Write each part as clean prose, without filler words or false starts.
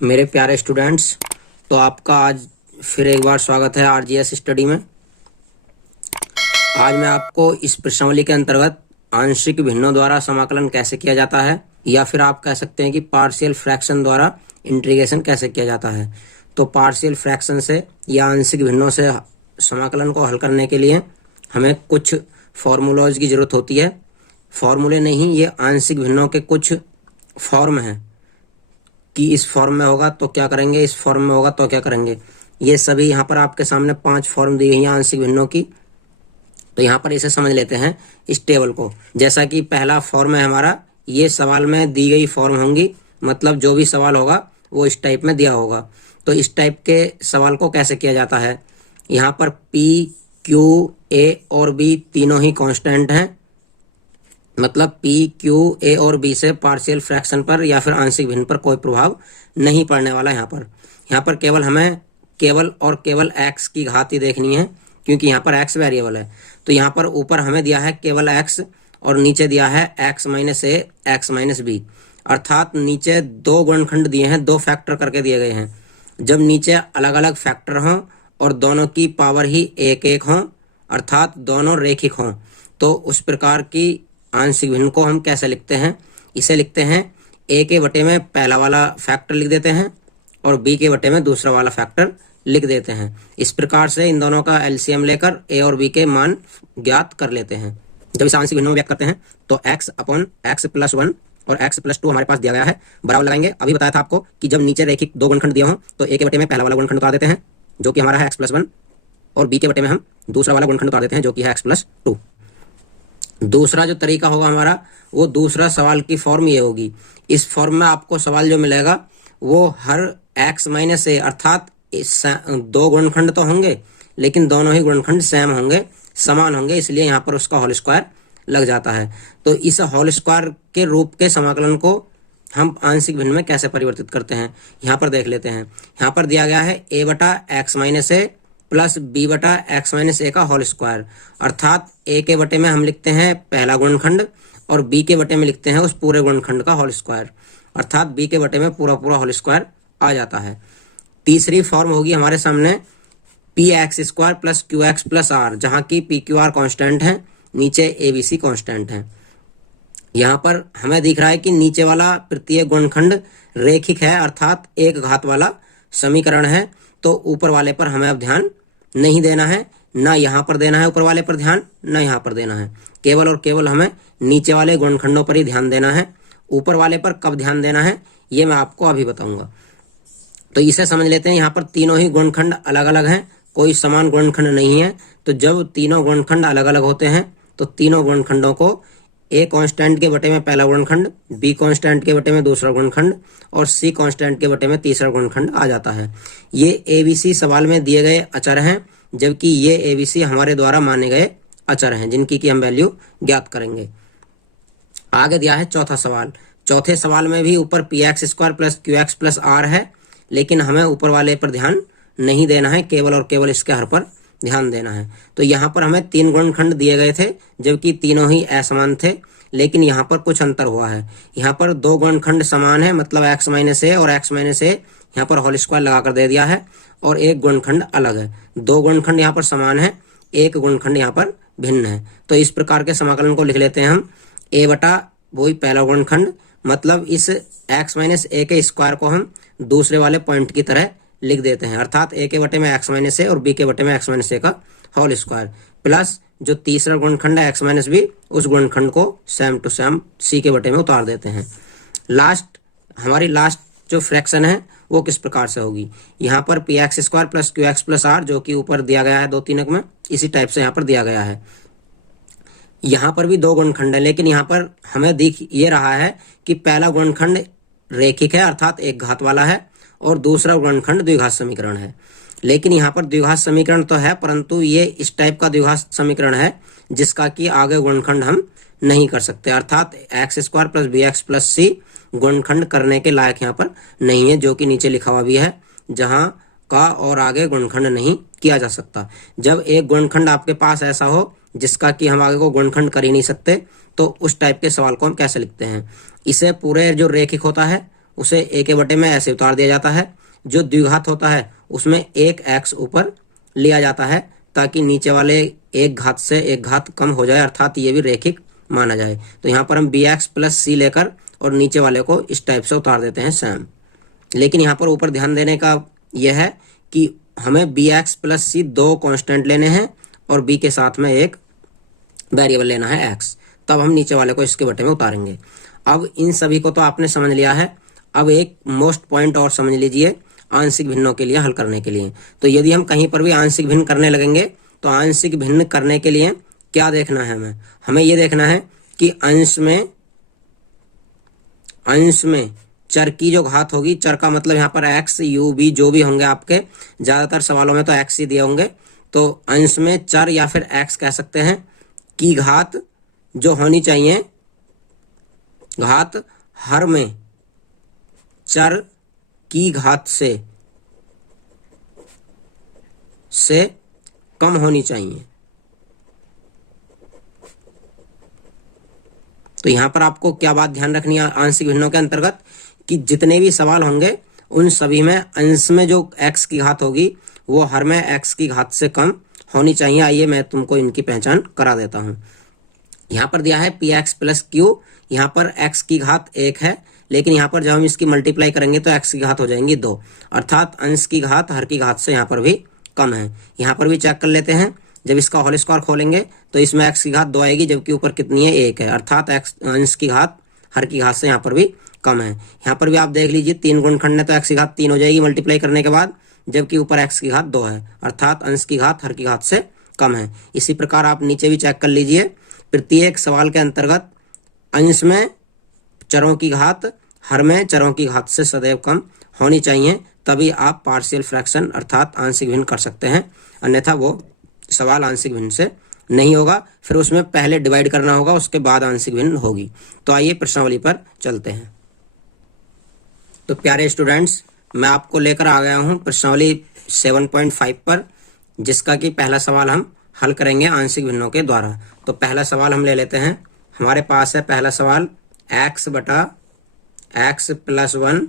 मेरे प्यारे स्टूडेंट्स, तो आपका आज फिर एक बार स्वागत है आरजीएस स्टडी में। आज मैं आपको इस प्रश्नावली के अंतर्गत आंशिक भिन्नों द्वारा समाकलन कैसे किया जाता है, या फिर आप कह सकते हैं कि पार्शियल फ्रैक्शन द्वारा इंटीग्रेशन कैसे किया जाता है। तो पार्शियल फ्रैक्शन से या आंशिक भिन्नों से समाकलन को हल करने के लिए हमें कुछ फॉर्मूलाज की जरूरत होती है। फॉर्मूले नहीं, ये आंशिक भिन्नों के कुछ फॉर्म हैं कि इस फॉर्म में होगा तो क्या करेंगे, इस फॉर्म में होगा तो क्या करेंगे। ये सभी यहाँ पर आपके सामने 5 फॉर्म दी गई हैं आंशिक भिन्नों की। तो यहाँ पर इसे समझ लेते हैं इस टेबल को। जैसा कि पहला फॉर्म है हमारा, ये सवाल में दी गई फॉर्म होंगी, मतलब जो भी सवाल होगा वो इस टाइप में दिया होगा। तो इस टाइप के सवाल को कैसे किया जाता है, यहाँ पर P, Q, A और B तीनों ही कांस्टेंट हैं, मतलब P, Q, A और B से पार्शियल फ्रैक्शन पर या फिर आंशिक भिन्न पर कोई प्रभाव नहीं पड़ने वाला। यहाँ पर केवल हमें केवल x की घात ही देखनी है, क्योंकि यहाँ पर x वेरिएबल है। तो यहाँ पर ऊपर हमें दिया है केवल x और नीचे दिया है x minus a x minus b, अर्थात नीचे 2 गुणनखंड दिए हैं, 2 फैक्टर करके दिए गए हैं। जब नीचे अलग अलग फैक्टर हों और दोनों की पावर ही 1-1 हों, अर्थात दोनों रेखिक हों, तो उस प्रकार की आंशिक भिन्न को हम कैसे लिखते हैं। इसे लिखते हैं a के बटे में पहला वाला फैक्टर लिख देते हैं और b के बटे में दूसरा वाला फैक्टर लिख देते हैं। इस प्रकार से इन दोनों का एलसीएम लेकर a और b के मान ज्ञात कर लेते हैं। जब इस आंशिक भिन्न में व्यक्त करते हैं तो x अपॉन x प्लस 1 और x प्लस 2 हमारे पास दिया गया है, बराबर लगाएंगे। अभी बताया था आपको कि जब नीचे रेखिक 2 गुणनखंड दिए हों तो a के बटे में पहला वाला गुणनखंड उतार देते हैं जो कि हमारा है x प्लस 1, और b के बटे में हम दूसरा वाला गुणनखंड उतार देते हैं जो कि है x प्लस 2। दूसरा जो तरीका होगा हमारा, वो दूसरा सवाल की फॉर्म ये होगी। इस फॉर्म में आपको सवाल जो मिलेगा वो हर x माइनस a, अर्थात 2 गुणनखंड तो होंगे लेकिन दोनों ही गुणनखंड सेम होंगे, समान होंगे, इसलिए यहाँ पर उसका होल स्क्वायर लग जाता है। तो इस होल स्क्वायर के रूप के समाकलन को हम आंशिक भिन्न में कैसे परिवर्तित करते हैं, यहाँ पर देख लेते हैं। यहाँ पर दिया गया है a बटा x minus a plus b बटा x माइनस a का होल स्क्वायर, अर्थात a के बटे में हम लिखते हैं पहला गुणनखंड और b के बटे में लिखते हैं उस पूरे गुणनखंड का होल स्क्वायर, अर्थात b के बटे में पूरा होल स्क्वायर आ जाता है। तीसरी फॉर्म होगी हमारे सामने px square plus qx plus r, जहाँ की pqr कांस्टेंट है, नीचे abc कांस्टेंट है। यहाँ पर हमें दिख रहा है कि नीचे वाला प्रत्येक गुणनखंड रेखिक है, अर्थात एक घात वाला समीकरण है। तो ऊपर वाले पर हमें अब ध्यान नहीं देना है, ना यहाँ पर देना है ऊपर वाले पर ध्यान, ना यहाँ पर देना है, केवल और केवल हमें नीचे वाले गुणनखंडों पर ही ध्यान देना है। ऊपर वाले पर कब ध्यान देना है ये मैं आपको अभी बताऊंगा। तो इसे समझ लेते हैं। यहाँ पर तीनों ही गुणनखंड अलग अलग हैं, कोई समान गुणनखंड नहीं है। तो जब तीनों गुणनखंड अलग अलग होते हैं तो तीनों गुणनखंडों को a कांस्टेंट के बटे में पहला गुणनखंड, b कांस्टेंट के बटे में दूसरा गुणनखंड और c कांस्टेंट के बटे में तीसरा गुणनखंड आ जाता है। ये abc सवाल में दिए गए अचर हैं, जबकि ये abc हमारे द्वारा माने गए अचर हैं जिनकी कि हम वैल्यू ज्ञात करेंगे। आगे दिया है चौथा सवाल। चौथे सवाल में भी ऊपर px square plus qx plus r है, लेकिन हमें ऊपर वाले पर ध्यान नहीं देना है, केवल और केवल इसके हर पर ध्यान देना है। तो यहाँ पर हमें 3 गुणनखंड दिए गए थे, जबकि तीनों ही असमान थे, लेकिन यहाँ पर कुछ अंतर हुआ है। यहाँ पर 2 गुणनखंड समान है, मतलब x माइनस a और x माइनस a यहाँ पर होल स्क्वायर लगाकर दे दिया है, और एक गुणनखंड अलग है। 2 गुणनखंड यहाँ पर समान है, एक गुणनखंड यहाँ पर भिन्न है। तो इस प्रकार के समाकलन को लिख लेते हैं हम a बटा वही पहला गुणनखंड, मतलब इस x माइनस a के स्क्वायर को हम दूसरे वाले पॉइंट की तरह लिख देते हैं, अर्थात a के बटे में x माइनस a और b के बटे में x माइनस a का होल स्क्वायर, प्लस जो तीसरा गुणनखंड है x माइनस b, उस गुणनखंड को सेम टू सेम c के बटे में उतार देते हैं। हमारी लास्ट जो फ्रैक्शन है वो किस प्रकार से होगी, यहाँ पर px square plus qx plus r, जो कि ऊपर दिया गया है 2 3 में, इसी टाइप से यहाँ पर दिया गया है। यहाँ पर भी 2 गुणनखंड है, लेकिन यहाँ पर हमें दिख ये रहा है कि पहला गुणनखंड रेखिक है, अर्थात एक घात वाला है, और दूसरा गुणनखंड द्विघात समीकरण है। लेकिन यहाँ पर द्विघात समीकरण तो है, परंतु ये इस टाइप का द्विघात समीकरण है जिसका कि आगे गुणनखंड हम नहीं कर सकते, अर्थात X square plus B X plus C गुणनखंड करने के लायक यहाँ पर नहीं है, जो कि नीचे लिखा हुआ भी है, जहाँ का और आगे गुणनखंड नहीं किया जा सकता। जब एक गुणनखंड आपके पास ऐसा हो जिसका कि हम आगे को गुणनखंड कर ही नहीं सकते, तो उस टाइप के सवाल को हम कैसे लिखते हैं। इसे पूरे जो रेखिक होता है उसे a के बटे में ऐसे उतार दिया जाता है। जो द्विघात होता है उसमें एक x ऊपर लिया जाता है ताकि नीचे वाले एक घात से एक घात कम हो जाए, अर्थात ये भी रेखिक माना जाए। तो यहाँ पर हम bx प्लस c लेकर और नीचे वाले को इस टाइप से उतार देते हैं सेम। लेकिन यहाँ पर ऊपर ध्यान देने का यह है कि हमें bx प्लस c दो कांस्टेंट लेने हैं और b के साथ में एक वेरिएबल लेना है x, तब हम नीचे वाले को इसके बटे में उतारेंगे। अब इन सभी को तो आपने समझ लिया है। अब एक मोस्ट पॉइंट और समझ लीजिए आंशिक भिन्नों के लिए हल करने के लिए। तो यदि हम कहीं पर भी आंशिक भिन्न करने लगेंगे तो आंशिक भिन्न करने के लिए क्या देखना है, हमें ये देखना है कि अंश में चर की जो घात होगी, चर का मतलब यहाँ पर x u v जो भी होंगे, आपके ज्यादातर सवालों में तो x ही दिए होंगे, तो अंश में चर या फिर x कह सकते हैं की घात जो होनी चाहिए, घात हर में चर की घात से कम होनी चाहिए। तो यहां पर आपको क्या बात ध्यान रखनी है आंशिक भिन्नों के अंतर्गत, कि जितने भी सवाल होंगे उन सभी में अंश में जो x की घात होगी वो हर में x की घात से कम होनी चाहिए। आइए मैं तुमको इनकी पहचान करा देता हूं। यहाँ पर दिया है px प्लस क्यू, यहाँ पर x की घात 1 है, लेकिन यहाँ पर जब हम इसकी मल्टीप्लाई करेंगे तो x की घात हो जाएंगी 2, अर्थात अंश की घात हर की घात से यहाँ पर भी कम है। यहाँ पर भी चेक कर लेते हैं, जब इसका होल स्क्वायर खोलेंगे तो इसमें x की घात 2 आएगी, जबकि ऊपर कितनी है 1 है, अर्थात x अंश की घात हर की घात से यहाँ पर भी कम है। यहाँ पर भी आप देख लीजिए 3 गुणनखंड है तो x की घात 3 हो जाएगी मल्टीप्लाई करने के बाद, जबकि ऊपर x की घात 2 है, अर्थात अंश की घात हर की घात से कम है। इसी प्रकार आप नीचे भी चेक कर लीजिए, प्रत्येक सवाल के अंतर्गत अंश में चरों की घात हर में चरों की घात से सदैव कम होनी चाहिए, तभी आप पार्शियल फ्रैक्शन अर्थात आंशिक भिन्न कर सकते हैं, अन्यथा वो सवाल आंशिक भिन्न से नहीं होगा। फिर उसमें पहले डिवाइड करना होगा, उसके बाद आंशिक भिन्न होगी। तो आइए प्रश्नावली पर चलते हैं। तो प्यारे स्टूडेंट्स, मैं आपको लेकर आ गया हूं प्रश्नावली 7.5 पर, जिसका कि पहला सवाल हम हल करेंगे आंशिक भिन्नों के द्वारा। तो पहला सवाल हम ले लेते हैं। हमारे पास है पहला सवाल x बटा x प्लस 1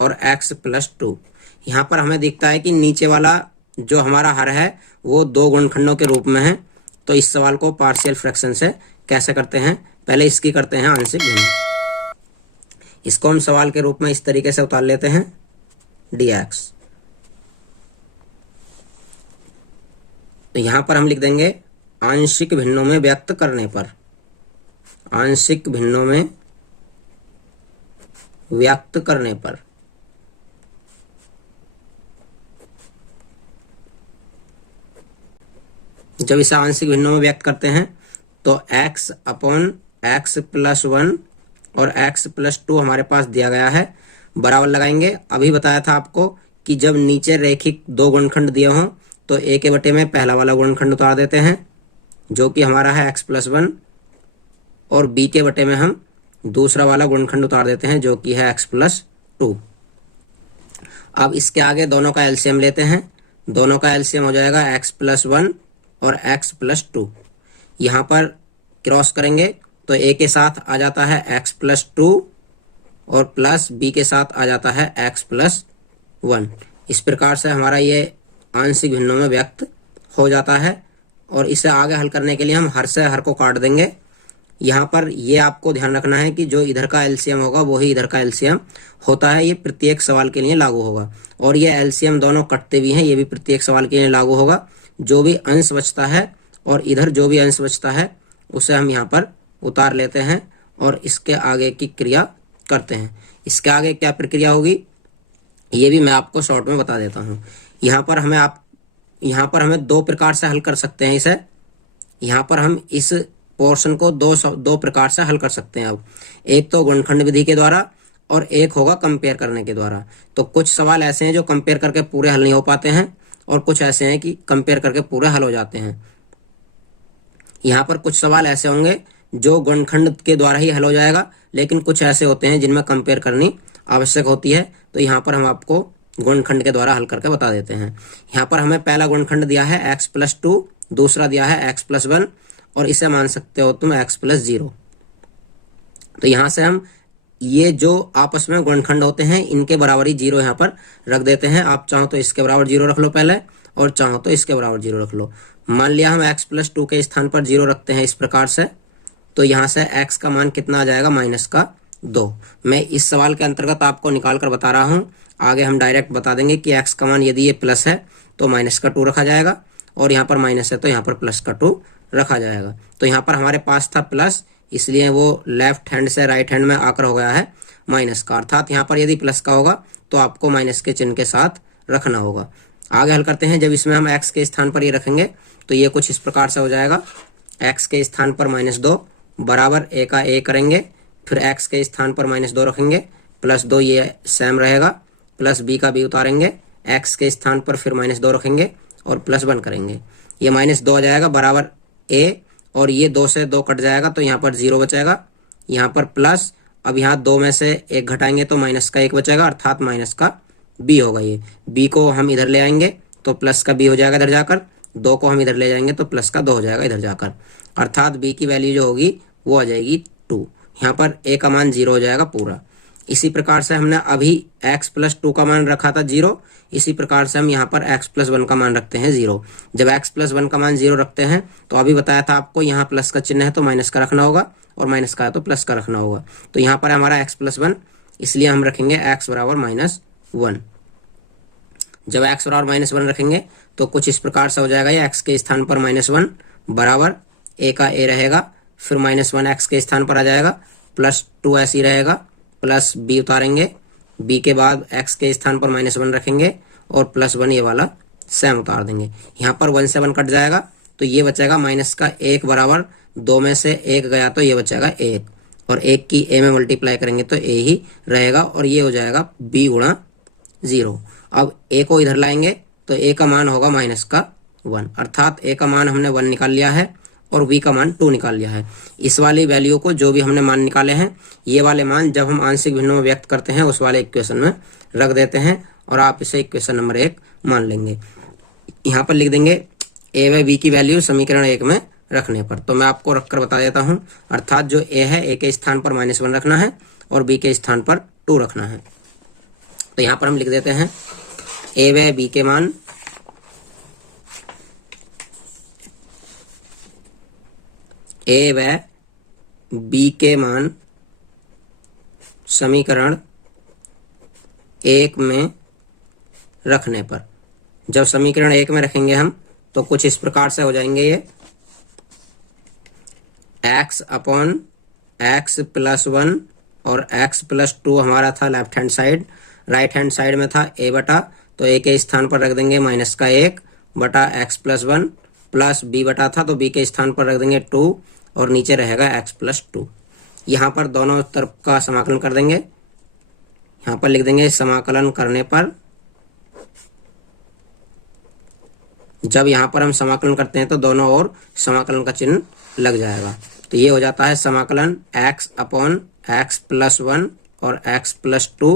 और x प्लस 2। यहाँ पर हमें दिखता है कि नीचे वाला जो हमारा हर है वो दो गुणनखंडों के रूप में है। तो इस सवाल को पार्शियल फ्रैक्शन से कैसे करते हैं, पहले इसकी करते हैं आंशिक भिन्न। इसको हम सवाल के रूप में इस तरीके से उतार लेते हैं dx। तो यहां पर हम लिख देंगे आंशिक भिन्नों में व्यक्त करने पर, आंशिक भिन्नों में व्यक्त करने पर जब इसे आंशिक भिन्नों में व्यक्त करते हैं तो x अपॉन x प्लस 1 और x प्लस 2 हमारे पास दिया गया है, बराबर लगाएंगे। अभी बताया था आपको कि जब नीचे रैखिक दो गुणनखंड दिए हों तो a के बटे में पहला वाला गुणनखंड उतार देते हैं जो कि हमारा है x प्लस 1, और b के बटे में हम दूसरा वाला गुणनखंड उतार देते हैं जो कि है x प्लस 2। अब इसके आगे दोनों का एलसीएम लेते हैं, दोनों का एलसीएम हो जाएगा x प्लस 1 और x प्लस 2। यहाँ पर क्रॉस करेंगे तो a के साथ आ जाता है x प्लस 2 और प्लस b के साथ आ जाता है x प्लस 1। इस प्रकार से हमारा ये आंशिक भिन्नों में व्यक्त हो जाता है। और इसे आगे हल करने के लिए हम हर से हर को काट देंगे। यहाँ पर ये आपको ध्यान रखना है कि जो इधर का एलसीएम होगा वही इधर का एलसीएम होता है, ये प्रत्येक सवाल के लिए लागू होगा। और ये एलसीएम दोनों कटते भी हैं, ये भी प्रत्येक सवाल के लिए लागू होगा। जो भी अंश बचता है और इधर जो भी अंश बचता है उसे हम यहाँ पर उतार लेते हैं और इसके आगे की क्रिया करते हैं। इसके आगे क्या प्रक्रिया होगी ये भी मैं आपको शॉर्ट में बता देता हूँ। यहाँ पर हमें दो प्रकार से हल कर सकते हैं इसे। यहाँ पर हम इस पोर्शन को दो प्रकार से हल कर सकते हैं। अब एक तो गुणनखंड विधि के द्वारा और एक होगा कंपेयर करने के द्वारा। तो कुछ सवाल ऐसे हैं जो कंपेयर करके पूरे हल नहीं हो पाते हैं और कुछ ऐसे हैं कि कंपेयर करके पूरे हल हो जाते हैं। यहाँ पर कुछ सवाल ऐसे होंगे जो गुणनखंड के द्वारा ही हल हो जाएगा, लेकिन कुछ ऐसे होते हैं जिनमें कंपेयर करनी आवश्यक होती है। तो यहाँ पर हम आपको गुणनखंड के द्वारा हल करके बता देते हैं। यहाँ पर हमें पहला गुणनखंड दिया है x प्लस 2, दूसरा दिया है x प्लस 1 और इसे मान सकते हो तुम x प्लस 0। तो यहाँ से हम ये जो आपस में गुणनखंड होते हैं इनके बराबर ही जीरो यहाँ पर रख देते हैं। आप चाहो तो इसके बराबर जीरो रख लो पहले, और चाहो तो इसके बराबर जीरो रख लो। मान लिया हम x प्लस 2 के स्थान पर जीरो रखते हैं इस प्रकार से, तो यहाँ से x का मान कितना आ जाएगा, -2। मैं इस सवाल के अंतर्गत आपको निकाल कर बता रहा हूँ, आगे हम डायरेक्ट बता देंगे कि x का मान यदि ये प्लस है तो -2 रखा जाएगा, और यहाँ पर माइनस है तो यहाँ पर +2 रखा जाएगा। तो यहाँ पर हमारे पास था प्लस, इसलिए वो लेफ्ट हैंड से राइट हैंड में आकर हो गया है माइनस का, अर्थात यहाँ पर यदि प्लस का होगा तो आपको माइनस के चिन्ह के साथ रखना होगा। आगे हल करते हैं। जब इसमें हम x के स्थान पर ये रखेंगे तो ये कुछ इस प्रकार से हो जाएगा, x के स्थान पर -2 बराबर a का a करेंगे, फिर x के स्थान पर -2 रखेंगे, +2 ये सेम रहेगा, प्लस b का b उतारेंगे, x के स्थान पर फिर -2 रखेंगे और +1 करेंगे, ये -2 आ जाएगा बराबर a, और ये 2 से 2 कट जाएगा तो यहाँ पर 0 बचेगा, यहाँ पर प्लस, अब यहाँ 2 में से 1 घटाएंगे तो माइनस का 1 बचेगा, अर्थात माइनस का b होगा। ये b को हम इधर ले आएंगे तो प्लस का b हो जाएगा इधर जाकर, 2 को हम इधर ले जाएंगे तो प्लस का 2 हो जाएगा इधर जाकर, अर्थात b की वैल्यू जो होगी वो आ जाएगी 2। यहाँ पर a का मान 0 हो जाएगा पूरा। इसी प्रकार से हमने अभी x प्लस 2 का मान रखा था 0, इसी प्रकार से हम यहाँ पर x प्लस 1 का मान रखते हैं 0। जब x प्लस 1 का मान 0 रखते हैं तो अभी बताया था आपको, यहाँ प्लस का चिन्ह है तो माइनस का रखना होगा, और माइनस का है तो प्लस का रखना होगा। तो यहाँ पर हमारा x प्लस 1, इसलिए हम रखेंगे x बराबर -1। जब x बराबर -1 रखेंगे तो कुछ इस प्रकार से हो जाएगा, ये x के स्थान पर -1 बराबर a का a रहेगा, फिर -1 x के स्थान पर आ जाएगा, +2 ऐसे ही रहेगा, प्लस b उतारेंगे, b के बाद x के स्थान पर -1 रखेंगे और +1 ये वाला सेम उतार देंगे। यहाँ पर 1 से 1 कट जाएगा तो ये बचेगा -1 बराबर 2 में से 1 गया तो ये बचेगा 1, और 1 की a में मल्टीप्लाई करेंगे तो a ही रहेगा, और ये हो जाएगा b गुणा 0। अब a को इधर लाएंगे तो a का मान होगा -1, अर्थात a का मान हमने 1 निकाल लिया है और v का मान 2 निकाल लिया है। इस वाली वैल्यू को जो भी हमने मान निकाले हैं, ये वाले मान जब हम आंशिक भिन्नों में व्यक्त करते हैं उस वाले इक्वेशन में रख देते हैं, और आप इसे इक्वेशन नंबर 1 मान लेंगे। यहाँ पर लिख देंगे a व b की वैल्यू समीकरण 1 में रखने पर। तो मैं आपको रखकर बता देता हूँ, अर्थात जो a है a के स्थान पर -1 रखना है और b के स्थान पर 2 रखना है। तो यहाँ पर हम लिख देते हैं a व b के मान a व b के मान समीकरण 1 में रखने पर। जब समीकरण 1 में रखेंगे हम तो कुछ इस प्रकार से हो जाएंगे, ये x अपॉन x प्लस 1 और x प्लस 2 हमारा था left hand side, right hand side में था a बटा, तो a के स्थान पर रख देंगे -1 बटा x प्लस 1, प्लस b बटा था तो b के स्थान पर रख देंगे 2, और नीचे रहेगा x प्लस 2। यहाँ पर दोनों तरफ का समाकलन कर देंगे, यहाँ पर लिख देंगे समाकलन करने पर, जब यहाँ पर हम समाकलन करते हैं तो दोनों ओर समाकलन का चिन्ह लग जाएगा। तो ये हो जाता है समाकलन x अपॉन x प्लस 1 और x प्लस 2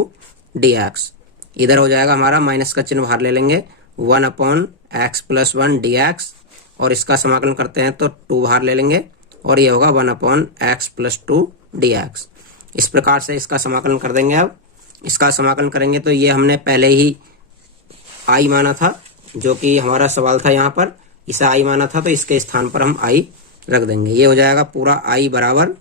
dx। इधर हो जाएगा हमारा माइनस का चिन्ह बाहर ले लेंगे, 1 अपॉन x प्लस 1 dx, और इसका समाकलन करते हैं तो 2 बाहर ले लेंगे, और ये होगा 1 अपॉन x प्लस 2 dx। इस प्रकार से इसका समाकलन कर देंगे। अब इसका समाकलन करेंगे तो ये हमने पहले ही i माना था, जो कि हमारा सवाल था, यहाँ पर इसे i माना था तो इसके स्थान पर हम i रख देंगे। ये हो जाएगा पूरा i बराबर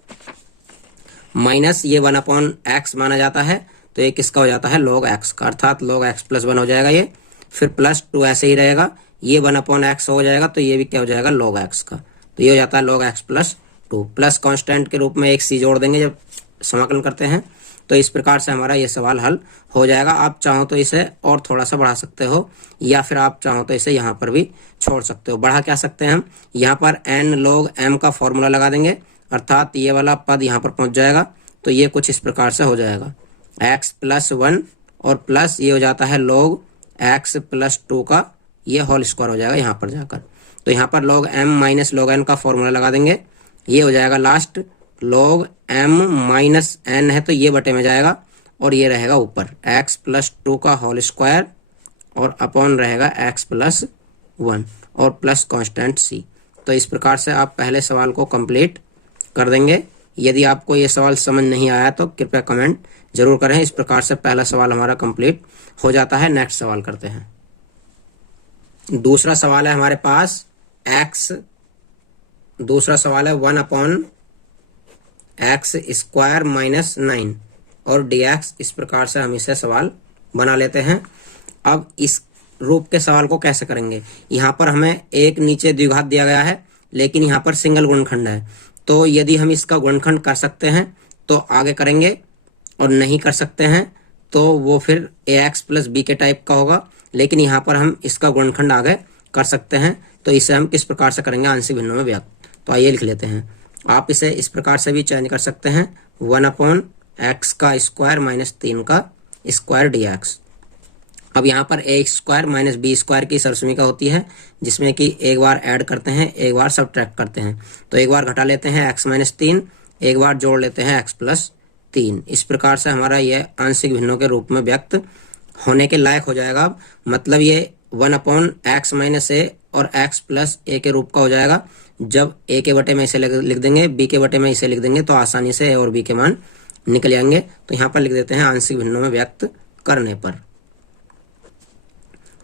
माइनस, ये 1 अपॉन x माना जाता है तो ये किसका हो जाता है, log x का, अर्थात log x प्लस 1 हो जाएगा ये, फिर प्लस 2 ऐसे ही रहेगा, ये 1 अपॉन x हो जाएगा तो ये भी क्या हो जाएगा, log x का, तो ये हो जाता है log x plus 2, plus constant के रूप में एक c जोड़ देंगे जब समाकलन करते हैं। तो इस प्रकार से हमारा ये सवाल हल हो जाएगा। आप चाहो तो इसे और थोड़ा सा बढ़ा सकते हो, या फिर आप चाहो तो इसे यहाँ पर भी छोड़ सकते हो। बढ़ा क्या सकते हैं हम, यहाँ पर n log m का फॉर्मूला लगा देंगे, अर्थात ये वाला पद यहाँ पर पहुंच जाएगा, तो ये कुछ इस प्रकार से हो जाएगा x प्लस 1 और प्लस ये हो जाता है log x प्लस 2 का ये होल स्क्वायर हो जाएगा यहाँ पर जाकर। तो यहाँ पर log m minus log n का फॉर्मूला लगा देंगे, ये हो जाएगा last log m minus n है तो ये बटे में जाएगा, और ये रहेगा ऊपर x प्लस 2 का होल स्क्वायर, और अपॉन रहेगा x प्लस 1 और प्लस कांस्टेंट c। तो इस प्रकार से आप पहले सवाल को कंप्लीट कर देंगे। यदि आपको ये सवाल समझ नहीं आया तो कृपया कमेंट जरूर करें। इस प्रकार से पहला सवाल हमारा कंप्लीट हो जाता है। नेक्स्ट सवाल करते हैं। दूसरा सवाल है हमारे पास x, दूसरा सवाल है 1/x² माइनस 9 और dx। इस प्रकार से हम इसे सवाल बना लेते हैं। अब इस रूप के सवाल को कैसे करेंगे? यहाँ पर हमें एक नीचे द्विघात दिया गया है, लेकिन यहाँ पर सिंगल गुणनखंड है, तो यदि हम इसका गुणनखंड कर सकते हैं तो आगे करेंगे, और नहीं कर सकते हैं तो वो फिर ax प्लस बी के टाइप का होगा। लेकिन यहाँ पर हम इसका गुणनखंड आगे कर सकते हैं, तो इसे हम किस प्रकार से करेंगे? आंशिक भिन्नों में व्यक्त। तो आइए लिख लेते हैं। आप इसे इस प्रकार से भी चेंज कर सकते हैं, 1/x² माइनस 3 का स्क्वायर dx। अब यहाँ पर a² माइनस b² की सरसमीका होती है, जिसमें कि एक बार ऐड करते हैं, एक बार सब्ट्रैक्ट करते हैं। तो एक बार घटा लेते हैं x माइनस 3, एक बार जोड़ लेते हैं x प्लस 3। इस प्रकार से हमारा यह आंशिक भिन्नों के रूप में व्यक्त होने के लायक हो जाएगा। मतलब ये 1/x माइनस a और x प्लस a के रूप का हो जाएगा। जब a के बटे में इसे लिख देंगे, b के बटे में इसे लिख देंगे, तो आसानी से a और b के मान निकल जाएंगे। तो यहाँ पर लिख देते हैं आंशिक भिन्नों में व्यक्त करने पर,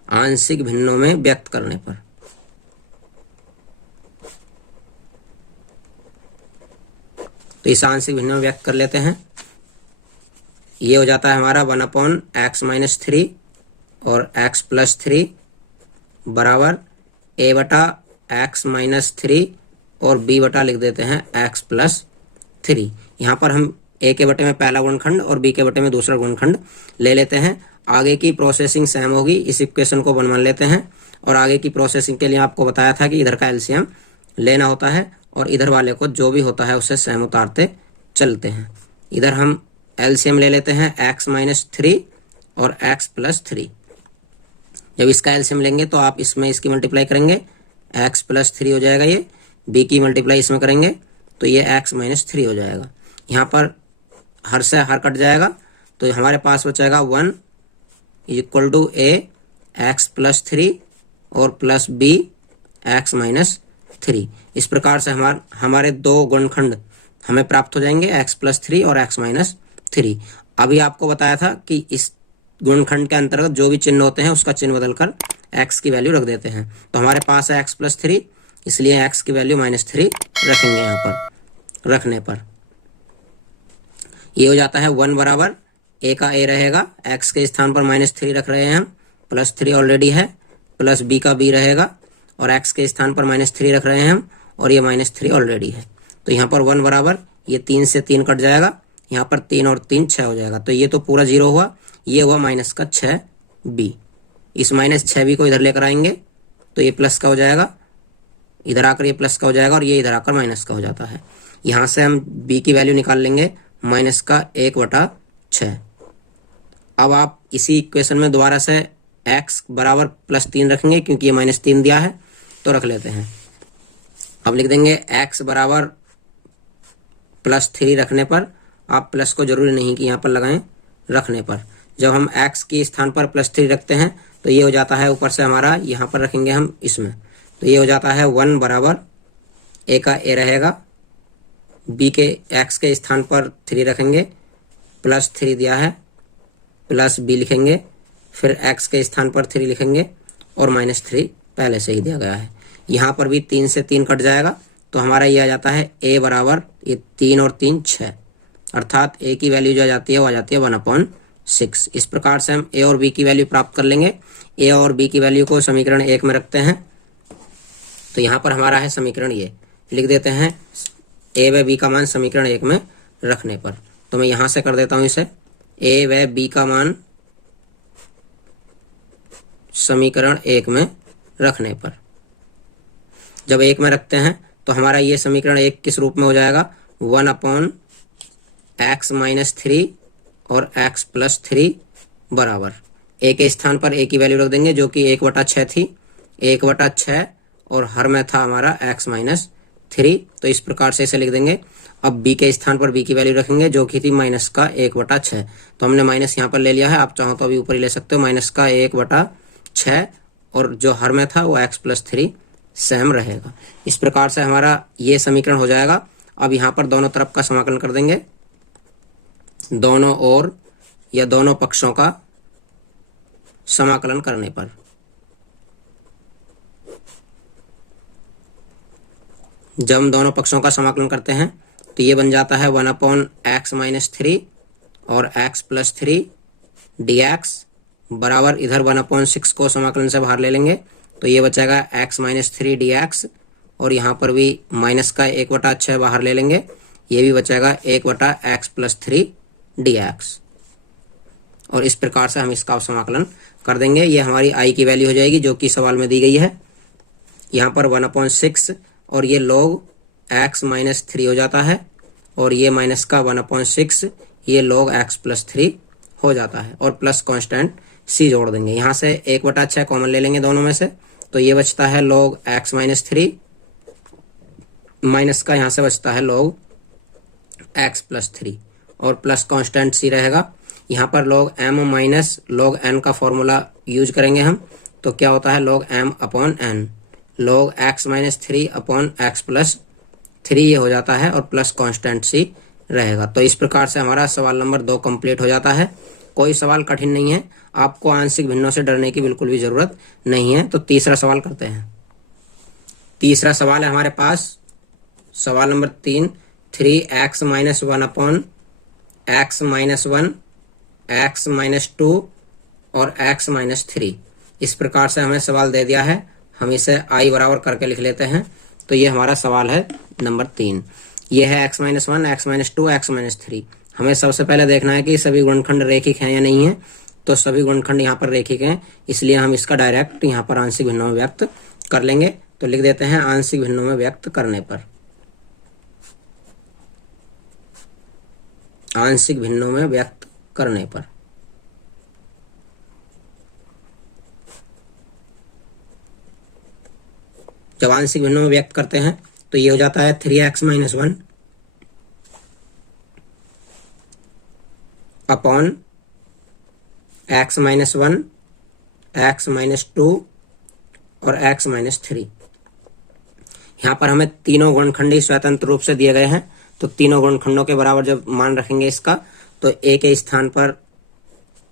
आंशिक भिन्नों में व्यक्त करने पर। तो इस आंशिक भिन्नों में व्यक्त कर लेते हैं। ये हो जाता है हमारा 1/x माइनस 3 और x प्लस 3 बराबर a/x माइनस 3 और b बटा लिख देते हैं x प्लस 3। यहाँ पर हम a के बटे में पहला गुणनखंड और b के बटे में दूसरा गुणनखंड ले लेते हैं। आगे की प्रोसेसिंग सेम होगी, इस इक्वेशन को मान लेते हैं। और आगे की प्रोसेसिंग के लिए आपको बताया था कि इधर का एलसीएम लेना होता है और इधर वाले को जो भी होता है उससे सेम उतारते चलते हैं। इधर हम एलसीएम ले लेते हैं x माइनस 3 और x प्लस 3। जब इसका एलसीएम लेंगे तो आप इसमें इसकी मल्टीप्लाई करेंगे, x प्लस 3 हो जाएगा। ये b की मल्टीप्लाई इसमें करेंगे तो ये x माइनस 3 हो जाएगा। यहाँ पर हर से हर कट जाएगा, तो हमारे पास बचेगा 1 equal to a x plus 3 और प्लस b x माइनस 3। इस प्रकार से हमारे दो गुणनखंड हमें प्राप्त हो जाएंगे, x प्लस 3 और x माइनस 3। अभी आपको बताया था कि इस गुणनखंड के अंतर्गत जो भी चिन्ह होते हैं उसका चिन्ह बदलकर x की वैल्यू रख देते हैं। तो हमारे पास है x प्लस 3, इसलिए x की वैल्यू माइनस 3 रखेंगे। यहाँ पर रखने पर ये हो जाता है 1 बराबर a का a रहेगा, x के स्थान पर माइनस 3 रख रहे हैं हम, प्लस 3 ऑलरेडी है, प्लस b का b रहेगा और x के स्थान पर माइनस 3 रख रहे हैं हम, और ये माइनस 3 ऑलरेडी है। तो यहाँ पर 1 बराबर ये 3 से 3 कट जाएगा, यहाँ पर 3 और 3 6 हो जाएगा। तो ये तो पूरा 0 हुआ, ये हुआ माइनस का 6b। इस माइनस 6b को इधर लेकर आएंगे तो ये प्लस का हो जाएगा, इधर आकर ये प्लस का हो जाएगा और ये इधर आकर माइनस का हो जाता है। यहाँ से हम b की वैल्यू निकाल लेंगे माइनस का 1/6। अब आप इसी इक्वेशन में दोबारा से x बराबर प्लस 3 रखेंगे, क्योंकि ये माइनस 3 दिया है, तो रख लेते हैं। अब लिख देंगे x बराबर प्लस 3 रखने पर, आप प्लस को जरूरी नहीं कि यहाँ पर लगाएं, रखने पर जब हम x के स्थान पर प्लस 3 रखते हैं तो ये हो जाता है, ऊपर से हमारा यहाँ पर रखेंगे हम इसमें, तो ये हो जाता है 1 बराबर a का a रहेगा, b के x के स्थान पर 3 रखेंगे, प्लस 3 दिया है, प्लस b लिखेंगे, फिर x के स्थान पर 3 लिखेंगे और माइनस 3 पहले से ही दिया गया है। यहाँ पर भी 3 से 3 कट जाएगा, तो हमारा ये आ जाता है a बराबर ये 3 और 3 6, अर्थात a की वैल्यू जो आ जाती है वो आ जाती है 1/6। इस प्रकार से हम a और b की वैल्यू प्राप्त कर लेंगे। a और b की वैल्यू को समीकरण 1 में रखते हैं, तो यहाँ पर हमारा है समीकरण ये, लिख देते हैं a व b का मान समीकरण 1 में रखने पर। तो मैं यहाँ से कर देता हूँ इसे, a व b का मान समीकरण 1 में रखने पर। जब 1 में रखते हैं तो हमारा ये समीकरण 1 किस रूप में हो जाएगा? 1/x माइनस 3 और x प्लस 3 बराबर a के स्थान पर a की वैल्यू रख देंगे, जो कि 1/6 थी, 1/6 और हर में था हमारा x माइनस 3। तो इस प्रकार से इसे लिख देंगे। अब b के स्थान पर b की वैल्यू रखेंगे, जो कि थी माइनस का 1/6। तो हमने माइनस यहाँ पर ले लिया है, आप चाहो तो अभी ऊपर ही ले सकते हो, माइनस का 1/6 और जो हर में था वो x प्लस 3 सेम रहेगा। इस प्रकार से हमारा ये समीकरण हो जाएगा। अब यहाँ पर दोनों तरफ का समाकलन कर देंगे, दोनों ओर या दोनों पक्षों का समाकलन करने पर। जब हम दोनों पक्षों का समाकलन करते हैं तो ये बन जाता है 1/x-3 और x+3 dx बराबर, इधर 1/6 को समाकलन से बाहर ले लेंगे तो ये बचेगा x-3 dx, और यहाँ पर भी माइनस का 1/6 बाहर ले लेंगे, ये भी बचेगा 1/x+3 dx। और इस प्रकार से हम इसका समाकलन कर देंगे। ये हमारी i की वैल्यू हो जाएगी जो कि सवाल में दी गई है। यहाँ पर 1/6 और ये log x-3 हो जाता है, और ये माइनस का 1/6 ये log x+3 हो जाता है, और प्लस कांस्टेंट c जोड़ देंगे। यहाँ से 1/6 कॉमन ले लेंगे दोनों में से, तो ये बचता है log x-3 माइनस का यहाँ से बचता है log x+3, और प्लस कांस्टेंट c रहेगा। यहाँ पर log m minus log n का फॉर्मूला यूज करेंगे हम, तो क्या होता है log m/n, log x-3/x+3 ये हो जाता है, और प्लस कांस्टेंट c रहेगा। तो इस प्रकार से हमारा सवाल नंबर 2 कंप्लीट हो जाता है। कोई सवाल कठिन नहीं है, आपको आंशिक भिन्नों से डरने की बिल्कुल भी जरूरत नहीं है। तो तीसरा सवाल करते हैं। तीसरा सवाल है हमारे पास सवाल नंबर 3, 3x-1/x-1 x-2 और x-3। इस प्रकार से हमें सवाल दे दिया है, हम इसे i बराबर करके लिख लेते हैं। तो ये हमारा सवाल है नंबर 3। ये है x-1 x-2 x-3। हमें सबसे पहले देखना है कि सभी गुणनखंड रेखिक हैं या नहीं है। तो सभी गुणनखंड यहाँ पर रेखिक हैं, इसलिए हम इसका डायरेक्ट यहाँ पर आंशिक भिन्नों में व्यक्त कर लेंगे। तो लिख देते हैं आंशिक भिन्नों में व्यक्त करने पर, आंशिक भिन्नों में व्यक्त करने पर। जब आंशिक भिन्नों में व्यक्त करते हैं तो ये हो जाता है 3x-1 अपॉन x-1 x-2 और x-3। यहाँ पर हमें तीनों गुणनखंड स्वतंत्र रूप से दिए गए हैं, तो तीनों गुणनखंडों के बराबर जब मान रखेंगे इसका, तो a के स्थान पर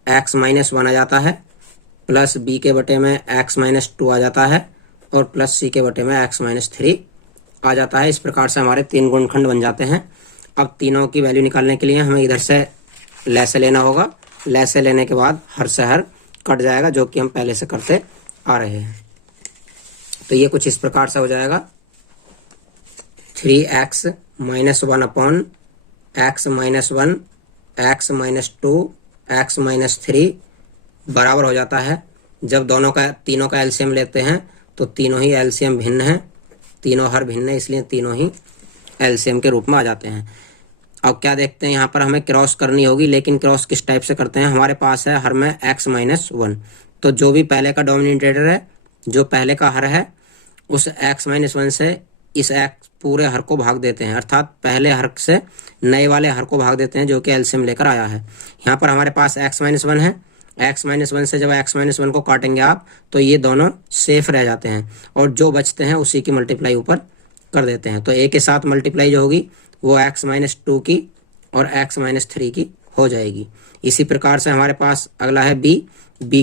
x-1 आ जाता है, प्लस b के बटे में x-2 आ जाता है, और प्लस c के बटे में x-3 आ जाता है। इस प्रकार से हमारे 3 गुणनखंड बन जाते हैं। अब तीनों की वैल्यू निकालने के लिए हमें इधर से लैसे लेना होगा। लैसे लेने के बाद हर से हर कट जाएगा, जो कि हम पहले से करते आ रहे हैं। तो ये कुछ इस प्रकार से हो जाएगा 3x-1 upon x-1 x-2 x-3 बराबर हो जाता है। जब तीनों का एलसीएम लेते हैं तो तीनों ही एलसीएम भिन्न हैं, तीनों हर भिन्न है, इसलिए तीनों ही एलसीएम के रूप में आ जाते हैं। अब क्या देखते हैं, यहाँ पर हमें क्रॉस करनी होगी, लेकिन क्रॉस किस टाइप से करते हैं। हमारे पास है हर में x-1, तो जो भी पहले का डोमिनेटर है, जो पहले का हर है, उस x-1 से इस x पूरे हर को भाग देते हैं, अर्थात पहले हर से नए वाले हर को भाग देते हैं जो कि एलसीएम लेकर आया है। यहाँ पर हमारे पास x-1 है, x-1 से जब x-1 को काटेंगे आप, तो ये दोनों सेफ रह जाते हैं, और जो बचते हैं उसी की मल्टीप्लाई ऊपर कर देते हैं। तो a के साथ मल्टीप्लाई जो होगी वो x-2 की और x-3 की हो जाएगी। इसी प्रकार से हमारे पास अगला है b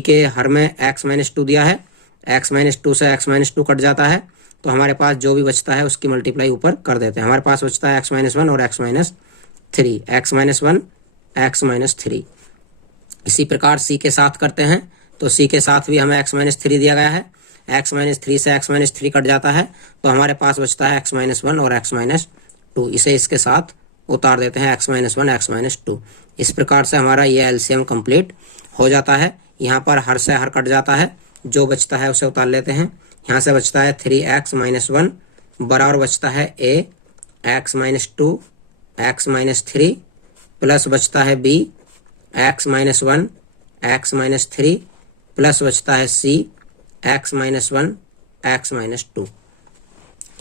के हर में x-2 दिया है, x-2 से x-2 कट जाता है, तो हमारे पास जो भी बचता है उसकी मल्टीप्लाई ऊपर कर देते हैं। हमारे पास बचता है x-1 और x-3, x-1 x-3। इसी प्रकार c के साथ करते हैं, तो c के साथ भी हमें x-3 दिया गया है, x-3 से x-3 कट जाता है, तो हमारे पास बचता है x-1 और x-2। इसे इसके साथ उतार देते हैं x-1 x-2। इस प्रकार से हमारा ये एलसीएम कंप्लीट हो जाता है। यहाँ पर हर से हर कट जाता है, जो बचता है उसे उतार लेते हैं। यहाँ से बचता है 3x-1 बराबर बचता है a x-2 x-3 प्लस बचता है b x-1 x-3 प्लस बचता है c x-1 x-2।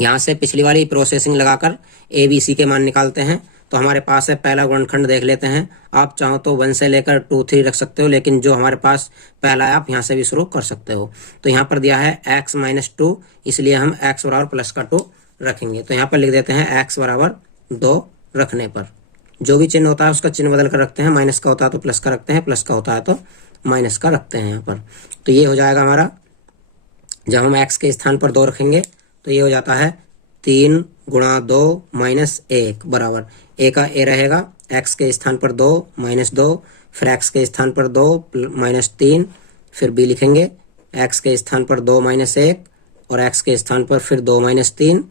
यहाँ से पिछली वाली प्रोसेसिंग लगाकर a b c के मान निकालते हैं। तो हमारे पास है पहला गुणनखंड देख लेते हैं। आप चाहो तो 1 से लेकर 2 3 रख सकते हो, लेकिन जो हमारे पास पहला है आप यहाँ से भी शुरू कर सकते हो। तो यहाँ पर दिया है x-2, इसलिए हम x बराबर प्लस का 2 रखेंगे। तो यहाँ पर लिख देते हैं x बराबर 2 रखने पर। जो भी चिन्ह होता है उसका चिन्ह बदल कर रखते हैं, माइनस का होता है तो प्लस का रखते हैं, प्लस का होता है तो माइनस का रखते हैं यहाँ पर। तो ये हो जाएगा हमारा, जब हम x के स्थान पर 2 रखेंगे तो ये हो जाता है 3 गुणा 2 माइनस 1 बराबर a का a रहेगा, x के स्थान पर 2 माइनस 2, फिर x के स्थान पर 2 माइनस 3, फिर b लिखेंगे x के स्थान पर 2 माइनस 1 और x के स्थान पर फिर 2 माइनस 3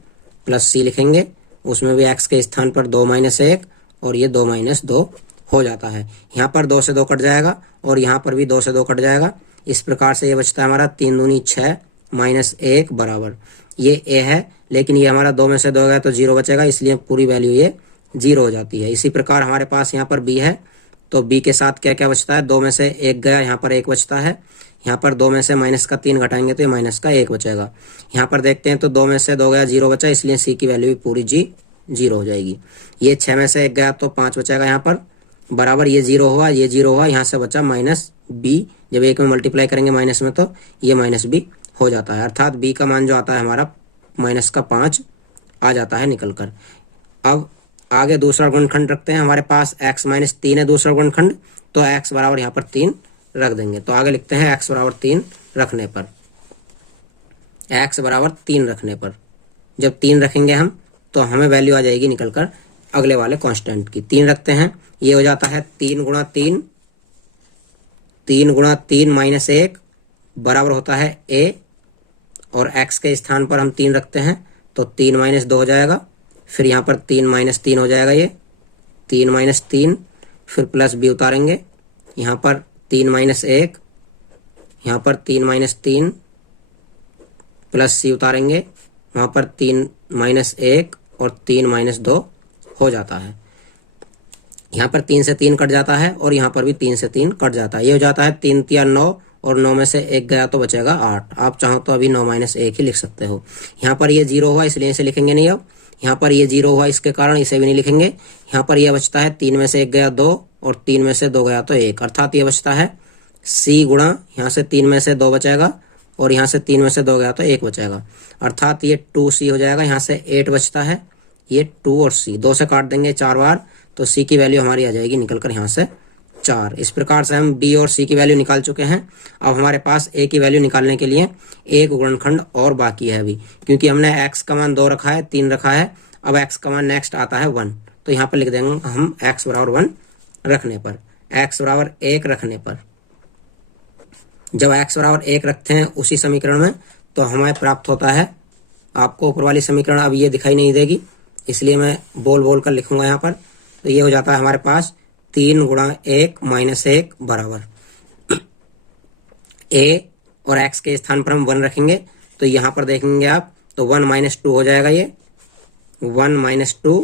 प्लस c लिखेंगे, उसमें भी x के स्थान पर 2 माइनस 1 और ये 2 माइनस 2 हो जाता है। यहाँ पर 2 से 2 कट जाएगा और यहाँ पर भी 2 से 2 कट जाएगा। इस प्रकार से ये बचता है हमारा 3 दूनी 6 माइनस 1 बराबर, ये a है लेकिन ये हमारा 2 में से 2 गया तो 0 बचेगा, इसलिए पूरी वैल्यू ये 0 हो जाती है। इसी प्रकार हमारे पास यहाँ पर b है, तो b के साथ क्या क्या बचता है, 2 में से 1 गया, यहाँ पर 1 बचता है, यहाँ पर 2 में से माइनस का 3 घटाएंगे तो ये माइनस का 1 बचेगा। यहाँ पर देखते हैं तो 2 में से 2 गया 0 बचा, इसलिए c की वैल्यू भी पूरी 0 हो जाएगी। ये 6 में से 1 गया तो 5 बचेगा यहाँ पर बराबर, ये 0 हुआ, ये 0 हुआ, यहाँ से बचा माइनस b, जब 1 में मल्टीप्लाई करेंगे माइनस में तो ये माइनस b हो जाता है, अर्थात b का मान जो आता है हमारा माइनस का 5 आ जाता है निकल कर। अब आगे दूसरा गुणनखंड रखते हैं, हमारे पास x माइनस 3 है दूसरा गुणनखंड, तो x बराबर यहाँ पर 3 रख देंगे। तो आगे लिखते हैं x बराबर 3 रखने पर, x बराबर 3 रखने पर जब 3 रखेंगे हम तो हमें वैल्यू आ जाएगी निकल कर अगले वाले कांस्टेंट की। 3 रखते हैं, ये हो जाता है 3 गुणा 3 माइनस 1 बराबर होता है a, और x के स्थान पर हम 3 रखते हैं तो 3 माइनस 2 हो जाएगा, फिर यहाँ पर 3 माइनस 3 हो जाएगा, ये 3 माइनस 3, फिर प्लस b उतारेंगे, यहाँ पर 3 माइनस 1, यहाँ पर 3 माइनस 3 प्लस c उतारेंगे, वहाँ पर 3 माइनस 1 और 3 माइनस 2 हो जाता है। यहाँ पर 3 से 3 कट जाता है और यहाँ पर भी 3 से 3 कट जाता है, ये हो जाता है 3 तिया 9 और 9 में से 1 गया तो बचेगा 8। आप चाहो तो अभी 9 माइनस 1 ही लिख सकते हो। यहाँ पर ये 0 हुआ इसलिए इसे लिखेंगे नहीं, अब यहाँ पर ये 0 हुआ इसके कारण इसे भी नहीं लिखेंगे। यहाँ पर यह बचता है 3 में से 1 गया 2 और 3 में से 2 गया तो 1, अर्थात ये बचता है c गुणा, यहाँ से 3 में से 2 बचेगा और यहाँ से 3 में से 2 गया तो 1 बचेगा, अर्थात ये 2c हो जाएगा। यहाँ से 8 बचता है, ये 2 और c 2 से काट देंगे 4 बार तो c की वैल्यू हमारी आ जाएगी निकल कर यहाँ से 4। इस प्रकार से हम d और c की वैल्यू निकाल चुके हैं। अब हमारे पास a की वैल्यू निकालने के लिए एक गुणनखंड और बाकी है अभी, क्योंकि हमने x का मान 2 रखा है, 3 रखा है, अब x का मान नेक्स्ट आता है 1, तो यहाँ पर लिख देंगे हम x बराबर 1 रखने पर, x बराबर 1 रखने पर जब x बराबर 1 रखते हैं उसी समीकरण में तो हमें प्राप्त होता है, आपको ऊपर वाली समीकरण अब ये दिखाई नहीं देगी इसलिए मैं बोल बोल कर लिखूंगा यहाँ पर। तो ये हो जाता है हमारे पास 3 गुणा 1 माइनस 1 बराबर a, और x के स्थान पर हम 1 रखेंगे तो यहाँ पर देखेंगे आप तो 1 माइनस 2 हो जाएगा, ये 1 माइनस 2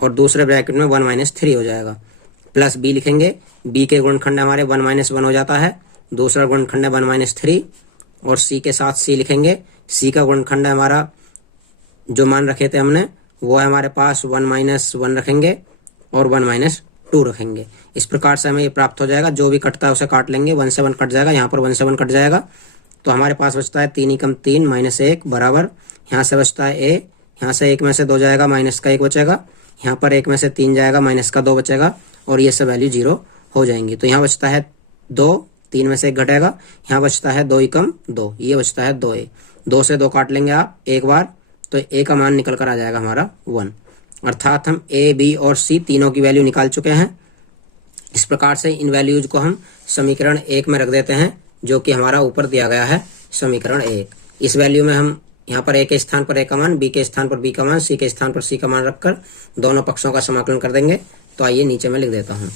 और दूसरे ब्रैकेट में 1 माइनस 3 हो जाएगा, प्लस b लिखेंगे, b के गुणनखंड हमारे 1 माइनस 1 हो जाता है, दूसरा गुणनखंड है 1 माइनस 3 और c के साथ c लिखेंगे। c का गुणनखंड है हमारा जो मान रखे थे हमने वो है हमारे पास 1 माइनस 1 रखेंगे और 1 माइनस 2 रखेंगे। इस प्रकार से हमें ये प्राप्त हो जाएगा, जो भी कटता है उसे काट लेंगे, 1 से 1 कट जाएगा, यहाँ पर 1 से 1 कट जाएगा तो हमारे पास बचता है 3 एकम 3 माइनस 1 बराबर, यहाँ से बचता है a, यहाँ से 1 में से 2 जाएगा माइनस का 1 बचेगा, यहाँ पर 1 में से 3 जाएगा माइनस का 2 बचेगा और ये सब वैल्यू 0 हो जाएंगी। तो यहाँ बचता है 2, 3 में से 1 घटेगा, यहाँ बचता है 2 एकम 2, ये बचता है 2a, 2 से 2 काट लेंगे आप एक बार तो a का मान निकल कर आ जाएगा हमारा 1, अर्थात हम a, b और c तीनों की वैल्यू निकाल चुके हैं। इस प्रकार से इन वैल्यूज को हम समीकरण 1 में रख देते हैं जो कि हमारा ऊपर दिया गया है समीकरण 1। इस वैल्यू में हम यहाँ पर a के स्थान पर a का मान, b के स्थान पर b का मान, c के स्थान पर c का मान रखकर दोनों पक्षों का समाकलन कर देंगे। तो आइए नीचे में लिख देता हूँ,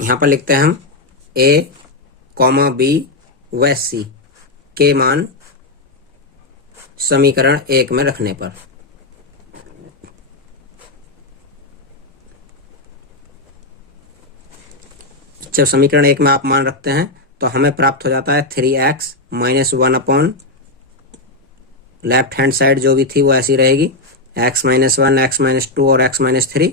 यहाँ पर लिखते हैं हम a, b व c के मान समीकरण 1 में रखने पर जब समीकरण 1 में आप मान रखते हैं तो हमें प्राप्त हो जाता है 3x minus 1 upon left hand side जो भी थी वो ऐसी रहेगी, x माइनस 1, x माइनस 2 और x माइनस 3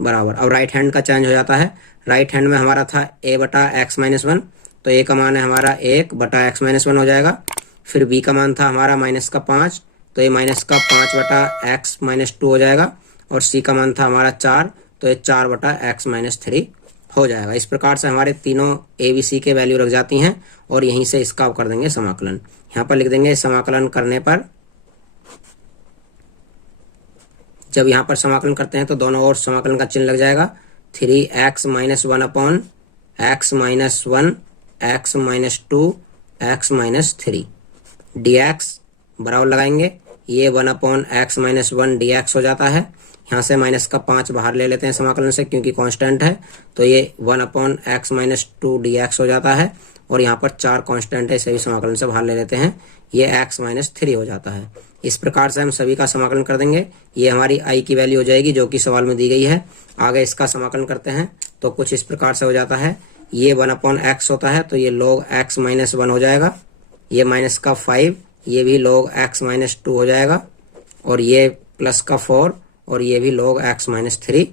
बराबर। अब राइट हैंड का चेंज हो जाता है, राइट हैंड में हमारा था a बटा x माइनस 1 तो ए का मान है हमारा 1/x-1 हो जाएगा। फिर बी का मान था हमारा -5, तो ये -5/x-2 हो जाएगा। और सी का मान था हमारा 4, तो ये 4/x-3 हो जाएगा। इस प्रकार से हमारे तीनों ए बी सी के वैल्यू रख जाती हैं और यहीं से इसका कर देंगे समाकलन। यहाँ पर लिख देंगे समाकलन करने पर, जब यहाँ पर समाकलन करते हैं तो दोनों ओर समाकलन का चिन्ह लग जाएगा। 3x-1/x-1 x-2 dx बराबर लगाएंगे, ये 1/x-1 dx हो जाता है। यहाँ से -5 बाहर ले लेते हैं समाकलन से क्योंकि कांस्टेंट है, तो ये 1/x-2 dx हो जाता है। और यहाँ पर 4 कांस्टेंट है, इसे भी समाकलन से बाहर ले लेते हैं, ये x-3 हो जाता है। इस प्रकार से हम सभी का समाकलन कर देंगे। ये हमारी i की वैल्यू हो जाएगी जो कि सवाल में दी गई है। आगे इसका समाकलन करते हैं तो कुछ इस प्रकार से हो जाता है, ये 1/x होता है तो ये log x-1 हो जाएगा, ये -5, ये भी log x-2 हो जाएगा, और ये +4 और ये भी log x-3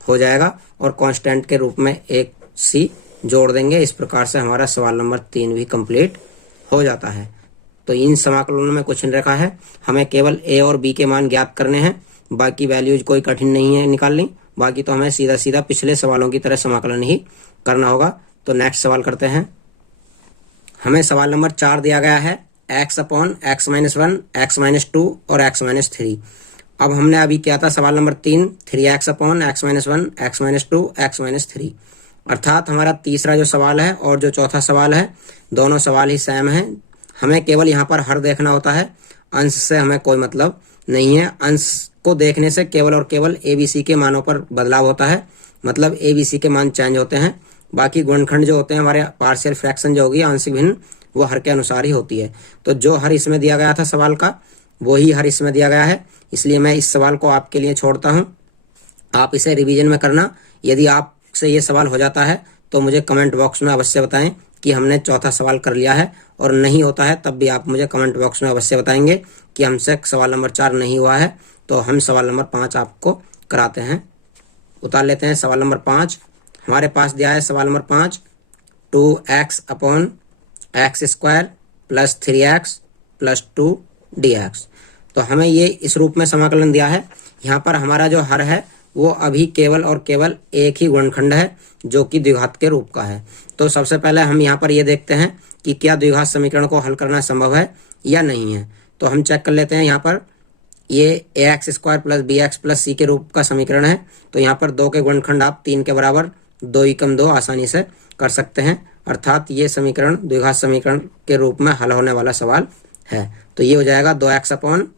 हो जाएगा। और कांस्टेंट के रूप में एक c जोड़ देंगे। इस प्रकार से हमारा सवाल नंबर 3 भी कंप्लीट हो जाता है। तो इन समाकलनों में कुछ नहीं रखा है, हमें केवल ए और बी के मान ज्ञात करने हैं, बाकी वैल्यूज कोई कठिन नहीं है निकालनी। बाकी तो हमें सीधा सीधा पिछले सवालों की तरह समाकलन ही करना होगा। तो नेक्स्ट सवाल करते हैं। हमें सवाल नंबर 4 दिया गया है, x/x-1, x-2 और x-3। अब हमने अभी किया था सवाल नंबर 3, 3x/x-1, x-2, x-3। अर्थात हमारा तीसरा जो सवाल है और जो चौथा सवाल है, दोनों सवाल ही सेम हैं। हमें केवल यहाँ पर हर देखना होता है, अंश से हमें कोई मतलब नहीं है। अंश को देखने से केवल और केवल ए बी सी के मानों पर बदलाव होता है, मतलब ए बी सी के मान चेंज होते हैं। बाकी गुणनखंड जो होते हैं हमारे, पार्शियल फ्रैक्शन जो होगी आंशिक भिन्न, वो हर के अनुसार ही होती है। तो जो हर इसमें दिया गया था सवाल का, वही हर इसमें दिया गया है, इसलिए मैं इस सवाल को आपके लिए छोड़ता हूँ। आप इसे रिवीजन में करना। यदि आपसे ये सवाल हो जाता है तो मुझे कमेंट बॉक्स में अवश्य बताएं कि हमने चौथा सवाल कर लिया है, और नहीं होता है तब भी आप मुझे कमेंट बॉक्स में अवश्य बताएंगे कि हमसे सवाल नंबर 4 नहीं हुआ है, तो हम सवाल नंबर 5 आपको कराते हैं। उतार लेते हैं सवाल नंबर 5। हमारे पास दिया है सवाल नंबर 5, 2x/x² + 3x + 2 dx। तो हमें ये इस रूप में समाकलन दिया है। यहाँ पर हमारा जो हर है वो अभी केवल और केवल एक ही गुणनखंड है जो कि द्विघात के रूप का है। तो सबसे पहले हम यहाँ पर ये देखते हैं कि क्या द्विघात समीकरण को हल करना संभव है या नहीं है। तो हम चेक कर लेते हैं। यहाँ पर ये ax² + bx + c के रूप का समीकरण है, तो यहाँ पर 2 के गुणनखंड आप 3 के बराबर 2 आसानी से कर सकते हैं। अर्थात ये समीकरण द्विघात समीकरण के रूप में हल होने वाला सवाल है। तो ये हो जाएगा 2x अपॉन,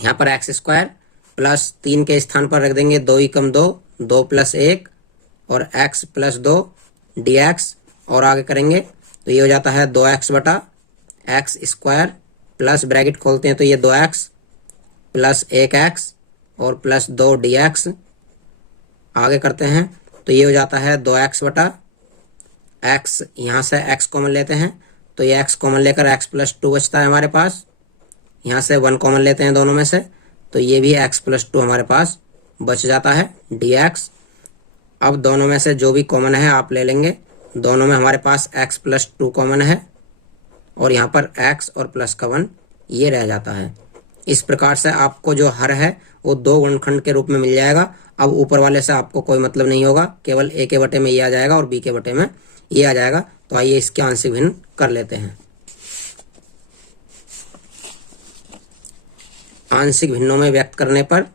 यहाँ पर x² प्लस 3 के स्थान पर रख देंगे 2 + 1 और x + 2 dx, और आगे करेंगे तो ये हो जाता है 2x/x² प्लस ब्रैकेट खोलते हैं तो ये 2x + 1x और +2 dx। आगे करते हैं तो ये हो जाता है 2x/x, यहाँ से x कॉमन लेते हैं तो ये x कॉमन लेकर x + 2 बचता है हमारे पास। यहाँ से 1 कॉमन लेते हैं दोनों में से, तो ये भी x + 2 हमारे पास बच जाता है dx। अब दोनों में से जो भी कॉमन है आप ले लेंगे। दोनों में हमारे पास x + 2 कॉमन है और यहाँ पर x और प्लस का 1 ये रह जाता है। इस प्रकार से आपको जो हर है वो 2 गुणनखंड के रूप में मिल जाएगा। अब ऊपर वाले से आपको कोई मतलब नहीं होगा, केवल a के बटे में ये आ जाएगा और b के बटे में ये आ जाएगा। तो आइए इसके आंशिक भिन्न कर लेते हैं। आंशिक भिन्नों में व्यक्त करने पर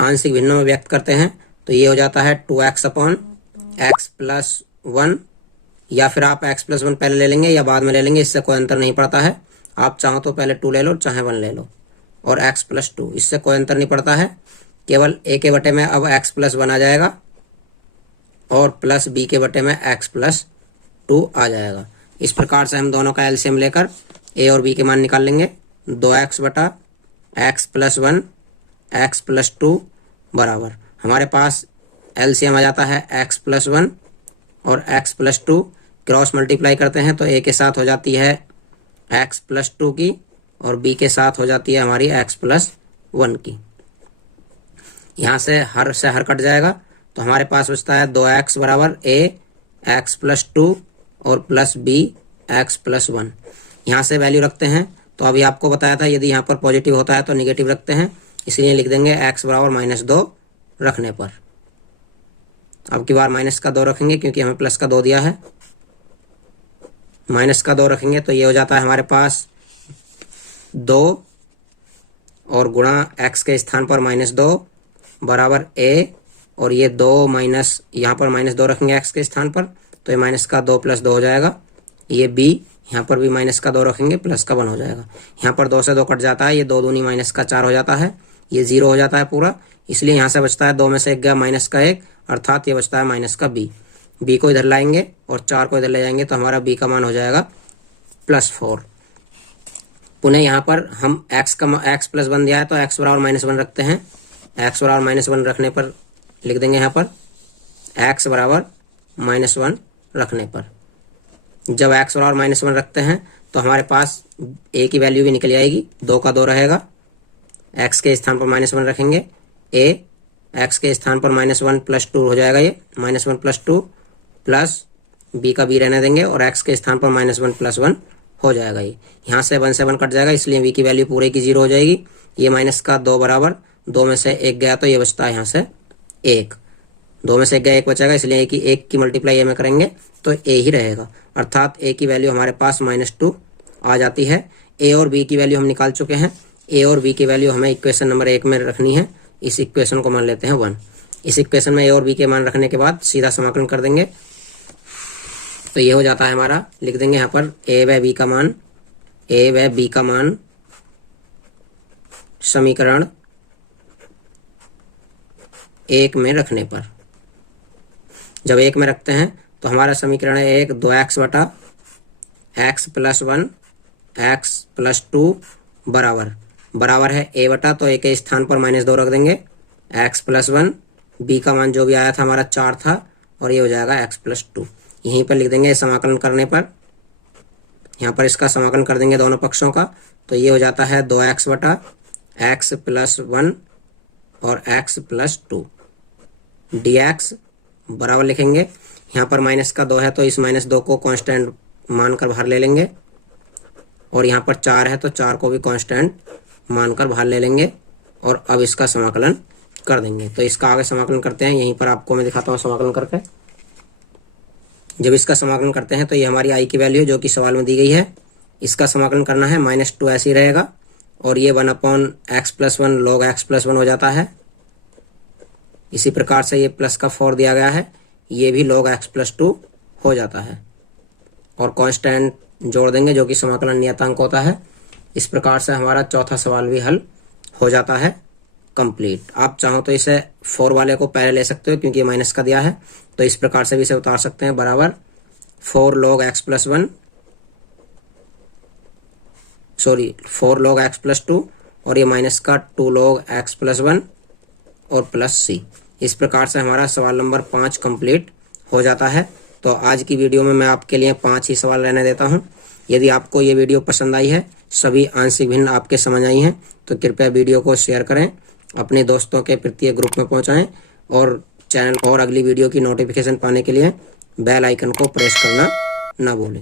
आंशिक भिन्नों में व्यक्त करते हैं तो ये हो जाता है 2x अपॉन x + 1, या फिर आप x + 1 पहले ले लेंगे या बाद में ले लेंगे, इससे कोई अंतर नहीं पड़ता है। आप चाहो तो पहले 2 ले लो, चाहे 1 ले लो, और x + 2, इससे कोई अंतर नहीं पड़ता है। केवल a के बटे में अब x + 1 आ जाएगा और प्लस b के बटे में x + 2 आ जाएगा। इस प्रकार से हम दोनों का एलसीएम लेकर a और b के मान निकाल लेंगे। 2x/x + 1 x + 2 बराबर हमारे पास एलसीएम आ जाता है x + 1 और x + 2। क्रॉस मल्टीप्लाई करते हैं तो a के साथ हो जाती है एक्स प्लस 2 की और बी के साथ हो जाती है हमारी एक्स प्लस 1 की। यहाँ से हर कट जाएगा तो हमारे पास बचता है 2x बराबर ए एक्स प्लस 2 और प्लस बी एक्स प्लस 1। यहाँ से वैल्यू रखते हैं तो अभी आपको बताया था यदि यहाँ पर पॉजिटिव होता है तो निगेटिव रखते हैं, इसलिए लिख देंगे x बराबर -2 रखने पर। अब की बार माइनस का 2 रखेंगे क्योंकि हमें प्लस का 2 दिया है। माइनस का 2 रखेंगे तो ये हो जाता है हमारे पास 2 और गुणा x के स्थान पर -2 बराबर a, और ये 2 माइनस यहाँ पर -2 रखेंगे x के स्थान पर तो ये माइनस का 2 प्लस 2 हो जाएगा। ये b यहाँ पर भी माइनस का 2 रखेंगे प्लस का 1 हो जाएगा। यहाँ पर 2 से 2 कट जाता है, ये 2 दूनी माइनस का 4 हो जाता है, ये 0 हो जाता है पूरा, इसलिए यहाँ से बचता है 2 में से 1 गया माइनस का 1, अर्थात ये बचता है माइनस का b। b को इधर लाएंगे और 4 को इधर ले जाएंगे तो हमारा b का मान हो जाएगा +4। पुनः यहाँ पर हम x प्लस 1 दिया है तो x बराबर -1 रखते हैं। x बराबर -1 रखने पर लिख देंगे यहाँ पर x बराबर -1 रखने पर। जब x बराबर -1 रखते हैं तो हमारे पास a की वैल्यू भी निकल आएगी, 2 का 2 रहेगा, x के स्थान पर -1 रखेंगे, a x के स्थान पर -1 + 2 हो जाएगा, ये -1 + 2 प्लस b का b रहने देंगे और x के स्थान पर -1 + 1 हो जाएगा। ये यहाँ से 1 से 1 कट जाएगा, इसलिए b की वैल्यू पूरे की 0 हो जाएगी। ये माइनस का 2 बराबर 2 में से 1 गया तो ये बचता है यहाँ से 1, 2 में से 1 गया 1 बचेगा, इसलिए एक की मल्टीप्लाई ए में करेंगे तो a ही रहेगा, अर्थात a की वैल्यू हमारे पास -2 आ जाती है। a और b की वैल्यू हम निकाल चुके हैं, a और b की वैल्यू हमें इक्वेशन नंबर 1 में रखनी है। इस इक्वेशन को मान लेते हैं 1। इस इक्वेशन में a और b के मान रखने के बाद सीधा समाकलन कर देंगे तो ये हो जाता है हमारा, लिख देंगे यहाँ पर a व b का मान समीकरण 1 में रखने पर। जब 1 में रखते हैं तो हमारा समीकरण है 1 2x बटा x प्लस 1 x प्लस 2 बराबर है a बटा, तो a के स्थान पर -2 रख देंगे, x प्लस 1, b का मान जो भी आया था हमारा 4 था और ये हो जाएगा x प्लस 2। यहीं पर लिख देंगे समाकलन करने पर, यहाँ पर इसका समाकलन कर देंगे दोनों पक्षों का तो ये हो जाता है 2x बटा x प्लस 1 और x प्लस 2 dx बराबर लिखेंगे। यहाँ पर माइनस का 2 है तो इस -2 को कांस्टेंट मानकर बाहर ले लेंगे और यहाँ पर 4 है तो 4 को भी कांस्टेंट मानकर बाहर ले लेंगे और अब इसका समाकलन कर देंगे। तो इसका आगे समाकलन करते हैं, यहीं पर आपको मैं दिखाता हूँ समाकलन करके। जब इसका समाकलन करते हैं तो ये हमारी आई की वैल्यू है जो कि सवाल में दी गई है, इसका समाकलन करना है, -2 ऐसे ही रहेगा और ये 1/x plus 1 log x plus 1 हो जाता है। इसी प्रकार से ये प्लस का 4 दिया गया है, ये भी log x प्लस 2 हो जाता है और कांस्टेंट जोड़ देंगे जो कि समाकलन नियतांक होता है। इस प्रकार से हमारा चौथा सवाल भी हल हो जाता है कंप्लीट। आप चाहो तो इसे 4 वाले को पहले ले सकते हो क्योंकि ये माइनस का दिया है, तो इस प्रकार से भी इसे उतार सकते हैं, बराबर 4 log x प्लस 2 और ये माइनस का 2 log x प्लस 1 और प्लस c। इस प्रकार से हमारा सवाल नंबर 5 कंप्लीट हो जाता है। तो आज की वीडियो में मैं आपके लिए 5 ही सवाल रहने देता हूं। यदि आपको ये वीडियो पसंद आई है, सभी आंशिक भिन्न आपके समझ आई हैं, तो कृपया वीडियो को शेयर करें, अपने दोस्तों के प्रत्येक ग्रुप में पहुंचाएं और चैनल और अगली वीडियो की नोटिफिकेशन पाने के लिए बेल आइकन को प्रेस करना ना भूलें।